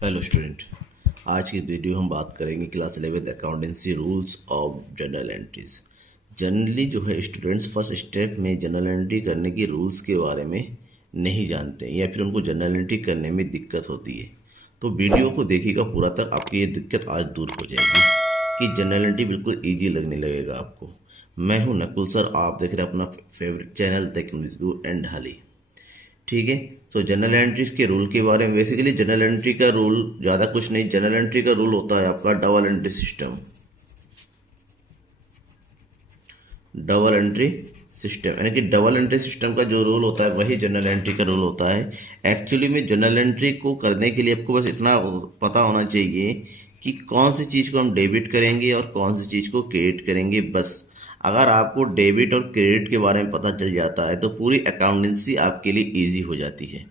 Hello student. आज की video हम बात करेंगे class 11 accountancy rules of journal entries. Generally जो है स्टूडेंट्स फर्स्ट स्टेप में जर्नल एंट्री करने की रूल्स के बारे में नहीं जानते हैं या फिर उनको जर्नल एंट्री करने में दिक्कत होती है। तो वीडियो को देखिएगा पूरा तक, आपकी ये दिक्कत आज दूर हो जाएगी कि जर्नल एंट्री बिल्कुल ईजी लगने लगेगा आपको। मैं हूँ नकुल सर, आप देख रहे हैं अपना favourite channel tech news go and ढाली। ठीक है। तो जनरल एंट्री के रूल के बारे में, बेसिकली जनरल एंट्री का रूल ज़्यादा कुछ नहीं। जनरल एंट्री का रूल होता है आपका double entry system. Double entry system यानी कि डबल एंट्री सिस्टम का जो रूल होता है वही जनरल एंट्री का रूल होता है। एक्चुअली में जनरल एंट्री को करने के लिए आपको बस इतना पता होना चाहिए कि कौन सी चीज़ को हम डेबिट करेंगे और कौन सी चीज़ को क्रेडिट करेंगे, बस। अगर आपको डेबिट और क्रेडिट के बारे में पता चल जाता है तो पूरी अकाउंटेंसी आपके लिए ईजी हो जाती है।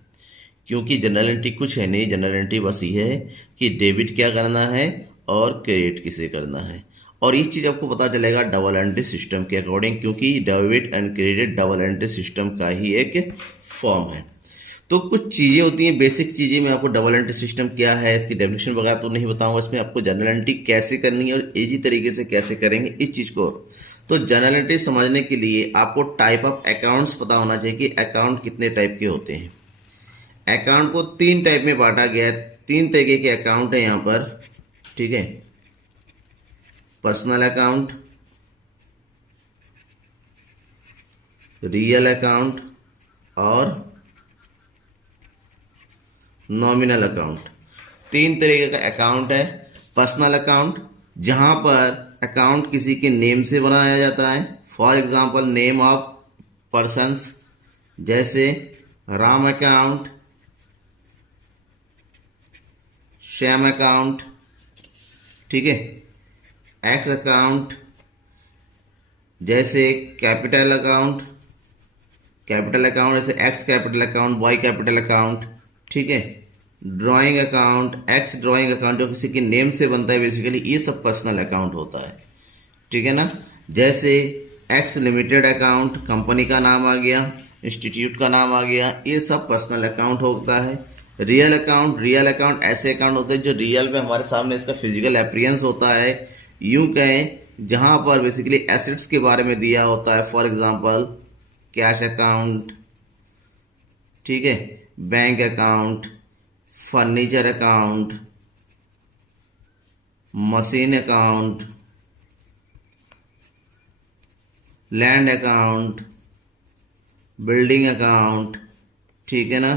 क्योंकि जनरल एंट्री कुछ है नहीं, जनरल एंट्री बस ये है कि डेबिट क्या करना है और क्रेडिट किसे करना है। और इस चीज़ आपको पता चलेगा डबल एंट्री सिस्टम के अकॉर्डिंग, क्योंकि debit and credit double entry system का ही एक फॉर्म है। तो कुछ चीज़ें होती हैं, बेसिक चीज़ें। मैं आपको डबल एंट्री सिस्टम क्या है, इसकी डेफिनेशन वगैरह तो नहीं बताऊंगा, इसमें आपको जनरल एंट्री कैसे करनी है और इजी तरीके से कैसे करेंगे इस चीज़ को। तो जनरल एंट्री समझने के लिए आपको टाइप ऑफ अकाउंट्स पता होना चाहिए कि अकाउंट कितने टाइप के होते हैं। अकाउंट को तीन टाइप में बांटा गया है, तीन तरीके के अकाउंट है यहाँ पर। ठीक है। पर्सनल अकाउंट, रियल अकाउंट और नॉमिनल अकाउंट। तीन तरीके का अकाउंट है। पर्सनल अकाउंट, जहाँ पर अकाउंट किसी के नेम से बनाया जाता है। For example name of persons, जैसे राम अकाउंट, श्याम अकाउंट। ठीक है। एक्स अकाउंट, जैसे कैपिटल अकाउंट, कैपिटल अकाउंट जैसे X capital account, Y capital account. ठीक है। Drawing account, X drawing account जो किसी के नेम से बनता है, बेसिकली ये सब पर्सनल अकाउंट होता है। ठीक है ना। जैसे एक्स लिमिटेड अकाउंट, कंपनी का नाम आ गया, इंस्टीट्यूट का नाम आ गया, ये सब पर्सनल अकाउंट होता है। रियल अकाउंट, रियल अकाउंट ऐसे अकाउंट होते हैं जो रियल में हमारे सामने इसका फिजिकल अपीयरेंस होता है। यूं कहें जहां पर बेसिकली एसेट्स के बारे में दिया होता है। फॉर एग्जांपल कैश अकाउंट, ठीक है, bank account, furniture account, machine account, land account, building account. ठीक है ना।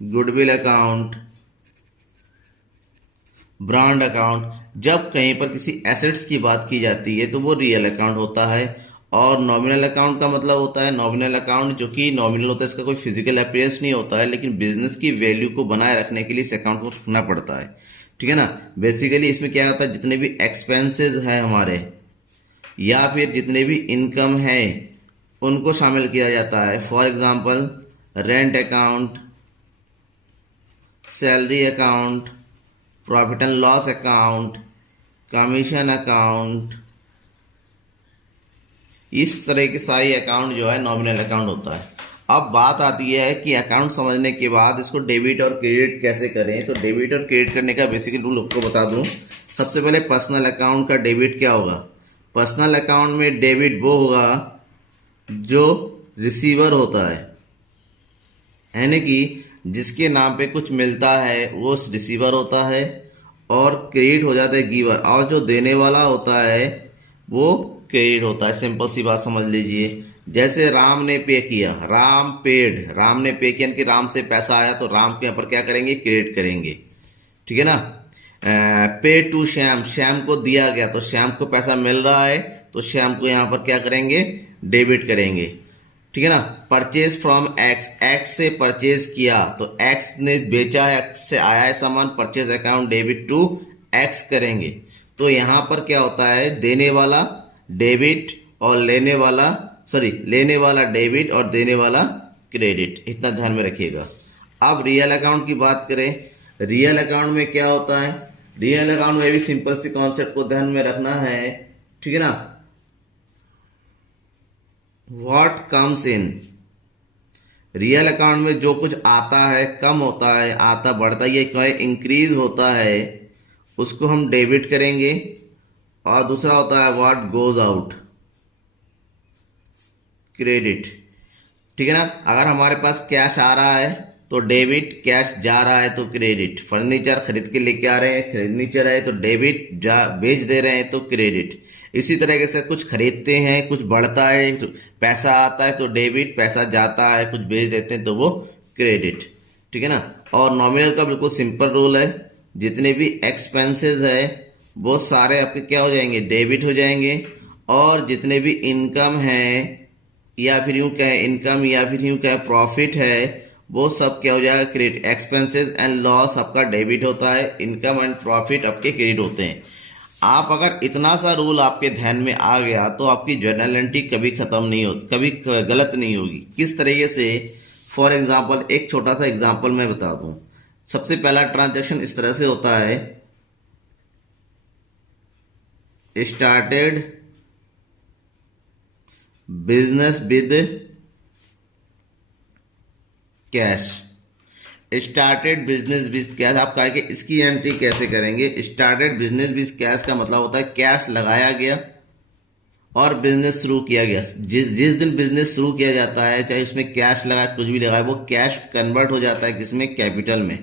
Goodwill account, brand account. जब कहीं पर किसी एसेट्स की बात की जाती है तो वो रियल अकाउंट होता है। और नॉमिनल अकाउंट का मतलब होता है, नॉमिनल अकाउंट जो कि नॉमिनल होता है, इसका कोई फिजिकल अपीयरेंस नहीं होता है, लेकिन बिजनेस की वैल्यू को बनाए रखने के लिए इस अकाउंट को रखना पड़ता है। ठीक है ना। बेसिकली इसमें क्या होता है, जितने भी एक्सपेंसेस हैं हमारे या फिर जितने भी इनकम है उनको शामिल किया जाता है। For example rent account, salary account, profit and loss account, commission account, इस तरह के सारे अकाउंट जो है नॉमिनल अकाउंट होता है। अब बात आती है कि अकाउंट समझने के बाद इसको डेबिट और क्रेडिट कैसे करें। तो डेबिट और क्रेडिट करने का बेसिक रूल आपको बता दूं। सबसे पहले पर्सनल अकाउंट का डेबिट क्या होगा। पर्सनल अकाउंट में डेबिट वो होगा जो रिसीवर होता है, यानी कि जिसके नाम पे कुछ मिलता है वो रिसीवर होता है। और क्रेडिट हो जाता है गिवर, और जो देने वाला होता है वो क्रेडिट होता है। सिंपल सी बात समझ लीजिए। जैसे राम ने पे किया, राम पेड, राम ने पे किया कि राम से पैसा आया तो राम के यहाँ पर क्या करेंगे, क्रेडिट करेंगे। ठीक है ना। पे टू श्याम, श्याम को दिया गया तो श्याम को पैसा मिल रहा है तो श्याम को यहाँ पर क्या करेंगे, डेबिट करेंगे। ठीक है ना। परचेज फ्रॉम एक्स, एक्स से परचेज किया तो एक्स ने बेचा है, एक्स से आया है सामान, purchase account debit to X करेंगे। तो यहाँ पर क्या होता है, देने वाला डेबिट और लेने वाला लेने वाला डेबिट और देने वाला क्रेडिट, इतना ध्यान में रखिएगा। अब रियल अकाउंट की बात करें। रियल अकाउंट में क्या होता है, रियल अकाउंट में भी सिंपल सी कॉन्सेप्ट को ध्यान में रखना है। ठीक है ना। What comes in, real account में जो कुछ आता है, कम होता है, आता बढ़ता है, ये क्या है, इंक्रीज होता है, उसको हम डेबिट करेंगे। और दूसरा होता है व्हाट गोज आउट, क्रेडिट। ठीक है ना। अगर हमारे पास कैश आ रहा है तो डेबिट, कैश जा रहा है तो क्रेडिट। फर्नीचर खरीद के लेके आ रहे हैं, फर्नीचर है तो डेबिट, जा बेच दे रहे हैं तो क्रेडिट। इसी तरीके से कुछ खरीदते हैं, कुछ बढ़ता है, तो पैसा आता है तो डेबिट, पैसा जाता है, कुछ बेच देते हैं तो वो क्रेडिट। ठीक है ना। और नॉमिनल का बिल्कुल सिंपल रूल है, जितने भी एक्सपेंसेस है वो सारे आपके क्या हो जाएंगे, डेबिट हो जाएंगे। और जितने भी इनकम है, या फिर यूँ कहें इनकम, या फिर यूँ कहें प्रॉफिट है, वो सब क्या हो जाएगा, क्रेडिट। एक्सपेंसेस एंड लॉस आपका डेबिट होता है, इनकम एंड प्रॉफिट आपके क्रेडिट होते हैं। आप अगर इतना सा रूल आपके ध्यान में आ गया तो आपकी जर्नल एंट्री कभी ख़त्म नहीं होती, कभी गलत नहीं होगी। किस तरीके से, फॉर एग्जांपल एक छोटा सा एग्जांपल मैं बता दूं। सबसे पहला ट्रांजैक्शन इस तरह से होता है, started business with cash. Started business with cash, आप कहा कि इसकी एंट्री कैसे करेंगे। स्टार्टेड बिजनेस विद कैश का मतलब होता है कैश लगाया गया और बिजनेस शुरू किया गया। जिस जिस दिन बिजनेस शुरू किया जाता है, चाहे उसमें कैश लगा, कुछ भी लगा, वो कैश कन्वर्ट हो जाता है किसमें, कैपिटल में।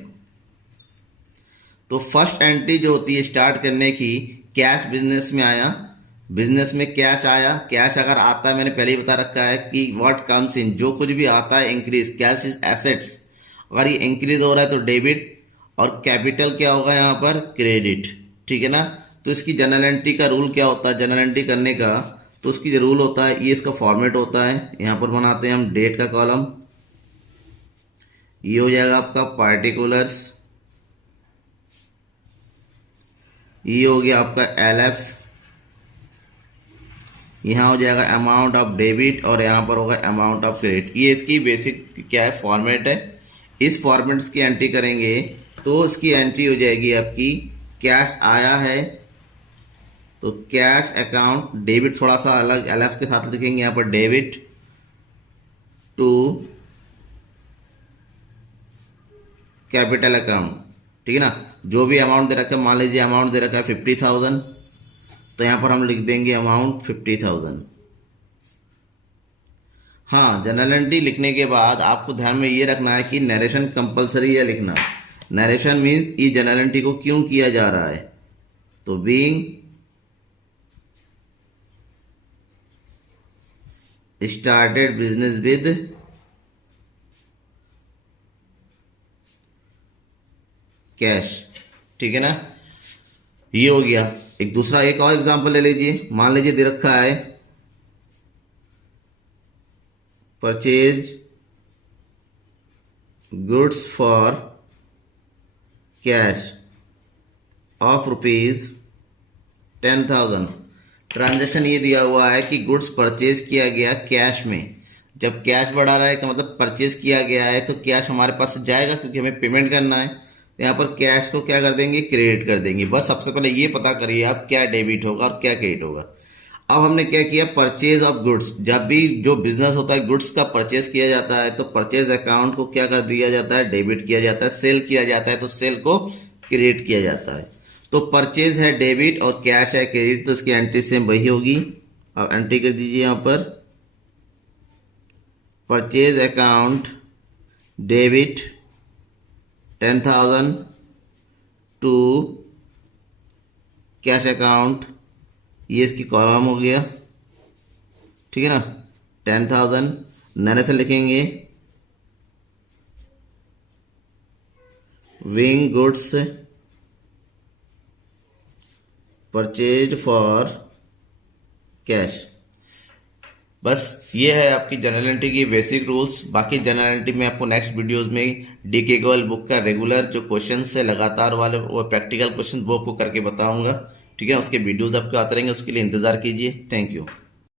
तो फर्स्ट एंट्री जो होती है स्टार्ट करने की, कैश बिजनेस में आया, बिजनेस में कैश आया। कैश अगर आता है, मैंने पहले ही बता रखा है कि व्हाट कम्स इन, जो कुछ भी आता है इंक्रीज, कैश इज एसेट्स। अगर ये इंक्रीज हो रहा है तो डेबिट, और कैपिटल क्या होगा यहाँ पर, क्रेडिट। ठीक है ना। तो इसकी जनरल एंट्री का रूल क्या होता है, जनरल एंट्री करने का तो उसकी जो रूल होता है, ये इसका फॉर्मेट होता है। यहाँ पर बनाते हैं हम डेट का कॉलम, ये हो जाएगा आपका पार्टिकुलर्स, ये हो गया आपका LF, यहाँ हो जाएगा अमाउंट ऑफ डेबिट, और यहाँ पर होगा अमाउंट ऑफ क्रेडिट। ये इसकी बेसिक क्या है, फॉर्मेट है। इस फॉर्मेट्स की एंट्री करेंगे तो इसकी एंट्री हो जाएगी आपकी, कैश आया है तो कैश अकाउंट, डेबिट थोड़ा सा अलग LF के साथ लिखेंगे यहाँ पर, डेबिट टू कैपिटल अकाउंट। ठीक है ना। जो भी अमाउंट दे रखा है, मान लीजिए अमाउंट दे रखा है 50,000, तो यहाँ पर हम लिख देंगे अमाउंट 50,000। हाँ, जनरल एंट्री लिखने के बाद आपको ध्यान में ये रखना है कि नरेशन कंपलसरी है लिखना। नरेशन मीन्स ये जनरल एंट्री को क्यों किया जा रहा है, तो being started business with cash. ठीक है ना। ये हो गया। एक दूसरा, एक और एग्जांपल ले लीजिए। मान लीजिए दे रखा है purchase goods for cash of ₹10,000। Transaction ये दिया हुआ है कि गुड्स परचेज किया गया कैश में। जब कैश बढ़ा रहा है का मतलब परचेज किया गया है, तो कैश हमारे पास से जाएगा क्योंकि हमें पेमेंट करना है। तो यहाँ पर कैश को क्या कर देंगे, क्रेडिट कर देंगे। बस सबसे पहले ये पता करिए आप क्या डेबिट होगा और क्या क्रेडिट होगा। अब हमने क्या किया, परचेज ऑफ गुड्स। जब भी जो बिजनेस होता है, गुड्स का परचेज किया जाता है तो परचेज अकाउंट को क्या कर दिया जाता है, डेबिट किया जाता है। सेल किया जाता है तो सेल को क्रेडिट किया जाता है। तो परचेज है डेबिट और कैश है क्रेडिट, तो इसकी एंट्री सेम वही होगी। अब एंट्री कर दीजिए यहाँ पर, purchase account debit 10,000 to cash account, ये इसकी कॉलम हो गया। ठीक है ना। 10,000 नरेशन लिखेंगे, wing goods purchase for cash. बस ये है आपकी जनरल एंट्री की बेसिक रूल्स। बाकी जनरल एंट्री में आपको नेक्स्ट वीडियोस में डीके गोयल बुक का रेगुलर जो क्वेश्चंस है लगातार वाले, वो प्रैक्टिकल क्वेश्चन वो आपको करके बताऊंगा। ठीक है। उसके वीडियोस आपको आते रहेंगे, उसके लिए इंतजार कीजिए। Thank you.